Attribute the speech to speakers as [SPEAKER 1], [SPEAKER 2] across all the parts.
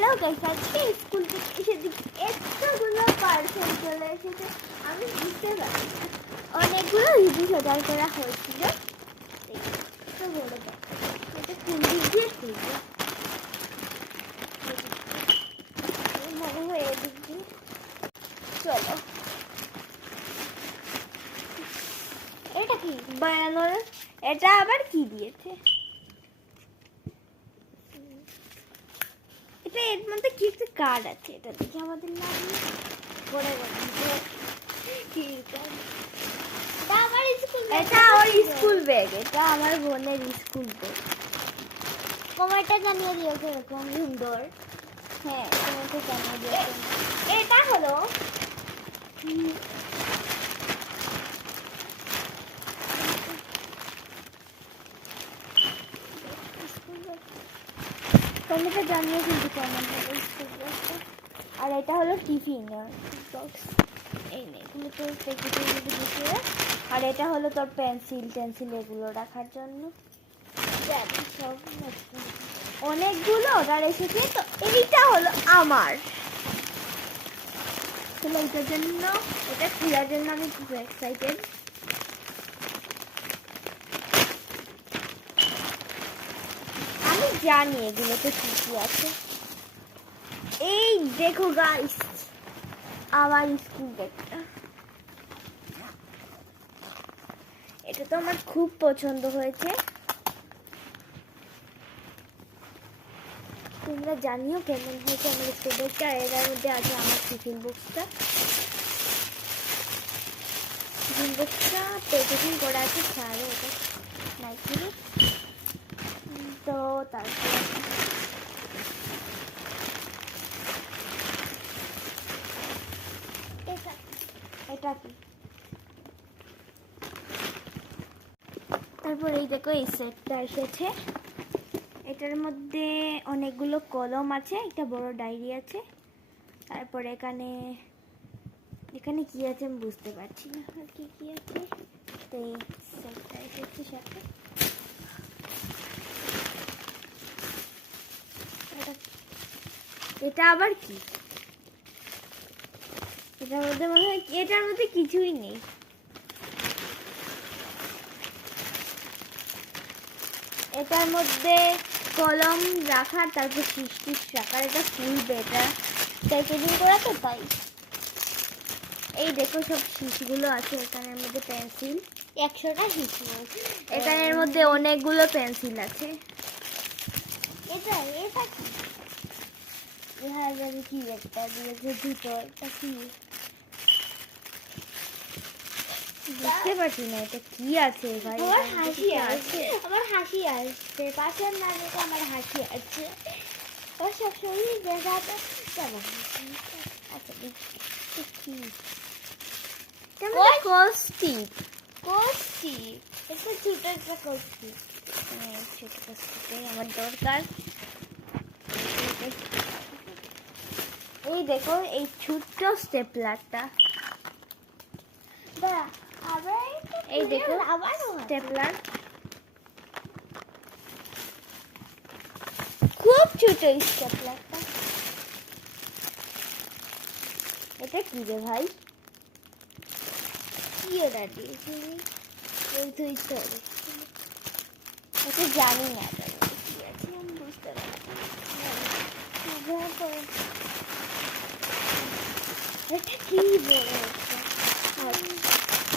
[SPEAKER 1] Hello guys আজকে school থেকে এসে দেখি এতগুলো পার্সেল চলে এসেছে। আমি বুঝতে পারি অনেকগুলো হিদি অর্ডার করা হয়েছিল। মনে হয় এদিক চলো। এটা কি? বানানোর এটা আবার কি দিয়েছে? এটা এর মধ্যে কি একটা কার্ড আছে? এটা দেখে আমাদের নাম পড়ে এটা ওর স্কুল ব্যাগ এটা আমার বোনের স্কুল ব্যাগ কমারটা জানিয়ে দিয়েছে এরকম সুন্দর। হ্যাঁ তোমাকে জানিয়ে দিয়েছে এটা হলো হুম, স্কুল ব্যাগ জানিয়ে কিন্তু কেমন হবে আর এটা হলো টিফিন বক্স এই এগুলো ঢুকিয়ে আর এটা হলো তোর পেন্সিল টেন্সিল এগুলো রাখার জন্য। সব অনেকগুলো অর্ডার এসেছে তো এইটা হলো আমার। এইটার জন্য, এটা খোলার জন্য আমি খুব এক্সাইটেড আমি জানি এগুলোতে কি কি আছে। এই দেখো গাইস আমার স্কুল ব্যাগটা। এটা তো আমার খুব পছন্দ হয়েছে। তোমরা জানিও কেমন হয়েছে আমার স্কুল ব্যাগটা এটার মধ্যে আছে আমার টিফিন বক্সটা। টিফিন বক্সটা প্যাকেজিং করা আছে, ছাড়ো এটা নাইকি তো তারপরে এটা কি? তারপর এই দেখো, এই সেটটা এসেছে। এটার মধ্যে অনেকগুলো কলম আছে, একটা বড় ডায়েরি আছে। তারপর এখানে এখানে কি আছে আমি বুঝতে পারছি না। আর কি কি আছে? তো এই সেটটা এসেছে সাথে। এটা আবার কি? এটার মধ্যে মনে হয় এটার মধ্যে কিছুই নেই। এটার মধ্যে কলম রাখার তারপর সৃষ্টি রাখার এটা ফুলবে এটা প্যাকেজিং করা তো তাই। এই দেখো সব শিশগুলো আছে, এখানের মধ্যে পেন্সিল একশোটা শিশু এখানের মধ্যে অনেকগুলো পেন্সিল আছে। এটা এটা কি কি একটা দিয়েছে দুটো এটা কি বুঝতে পারছি না এটা কি আছে ভাই?
[SPEAKER 2] আমার হাসি
[SPEAKER 1] কি
[SPEAKER 2] আসছে আমার হাসি আসছে। পাশের নামে আমার হাসি আসছে। ও সব শরীর দেখাতে কেমন?
[SPEAKER 1] আচ্ছা দেখি এটা
[SPEAKER 2] ছোট একটা করছি
[SPEAKER 1] হ্যাঁ, ছোট কষ্টিটাই আমার দরকার। এই দেখো এই ছোট্ট স্টেপলারটা। এই দেখো
[SPEAKER 2] আবারও
[SPEAKER 1] স্টেপলার। খুব ছোট স্টেপলারটা। এটা কি রে ভাই?
[SPEAKER 2] কি ওটা দিয়েছি?
[SPEAKER 1] এই তুই চলে এটা জানি না কি আছে আমি বুঝতে পারছি না।
[SPEAKER 2] ব্যবহার করে
[SPEAKER 1] এটা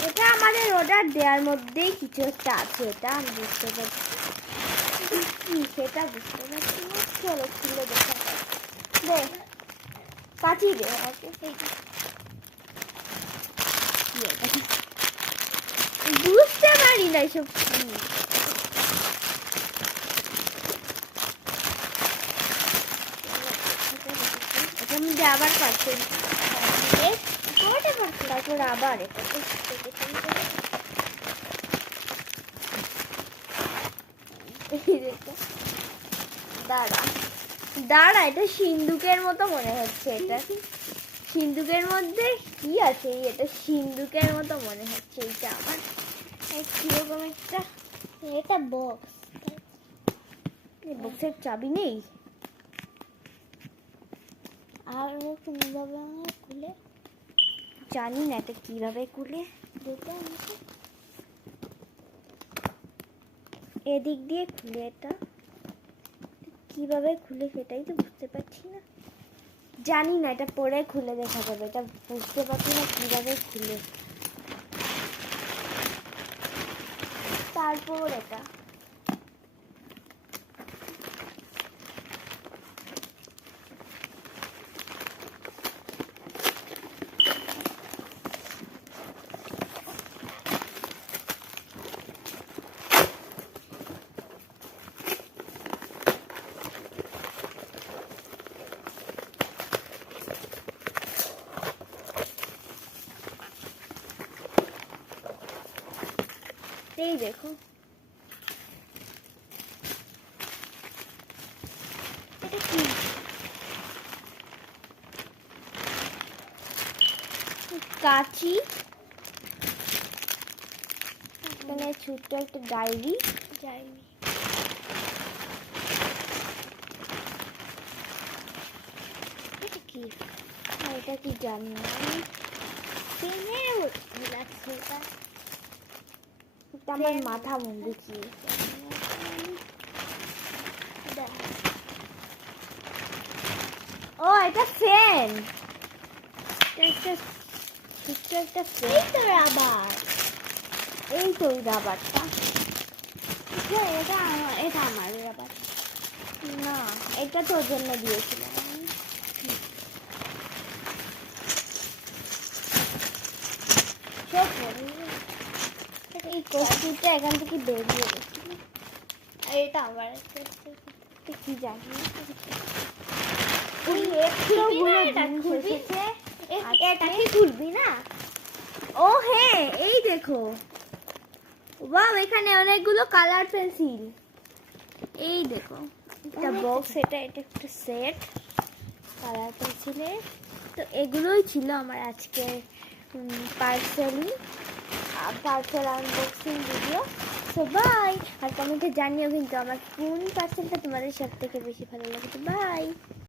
[SPEAKER 1] এটা আমাদের অর্ডার দেওয়ার মধ্যেই কিছু একটা আছে, এটা আমি বুঝতে পারছি সেটা বুঝতে পারছি চলো দেখা? বুঝতে পারি না এসব আবার পাচ্ছেন দাঁড়া, এটা সিন্দুকের মতো মনে হচ্ছে এটা। সিন্দুকের মধ্যে কি আছে? এটা সিন্দুকের মতো মনে হচ্ছে এইটা আমার। কীরকম একটা,
[SPEAKER 2] এটা বক্স
[SPEAKER 1] বক্সের চাবি নেই?
[SPEAKER 2] আর আমার খুলে
[SPEAKER 1] জানি না এটা কীভাবে খুলে
[SPEAKER 2] আমাকে
[SPEAKER 1] এদিক দিয়ে খুলে এটা। কীভাবে খুলে সেটাই তো বুঝতে পারছি না। জানি না এটা পরে খুলে দেখা যাবে। এটা বুঝতে পারছি না কীভাবে খুলে। তারপর এটা। এই দেখো
[SPEAKER 2] এটা কি
[SPEAKER 1] কাঁচি মানে ছোট্ট একটা ডায়েরি
[SPEAKER 2] যাইনি এটা কি
[SPEAKER 1] আর এটা কি জানি না
[SPEAKER 2] এটা
[SPEAKER 1] আমার মাথা মুন্ডু কি ও এটা ফ্যান। একটা ছোট্ট একটা
[SPEAKER 2] এই
[SPEAKER 1] ফ্যান
[SPEAKER 2] তো আবার
[SPEAKER 1] এই তো রাবারটা।
[SPEAKER 2] এটা আমার এটা আমার আবার
[SPEAKER 1] না এটা তোর জন্য দিয়েছিলাম আমি।
[SPEAKER 2] সব পড়ে
[SPEAKER 1] এই কস্তুরটা এখান থেকে বেরিয়ে গেছে।
[SPEAKER 2] আর এটা আমার
[SPEAKER 1] কি জানি।
[SPEAKER 2] খুলবি না
[SPEAKER 1] ও হ্যাঁ এই দেখো। বাহ এখানে অনেকগুলো কালার পেন্সিল এই দেখো একটা বক্স এটা এটা একটা সেট কালার পেন্সিলের তো এগুলোই ছিল আমার আজকে parceling parcel unboxing video so bye আর কমেন্টে জানিও কিন্তু আমার কোন পার্সেলটা তোমাদের সব থেকে বেশি ভালো লাগে বাই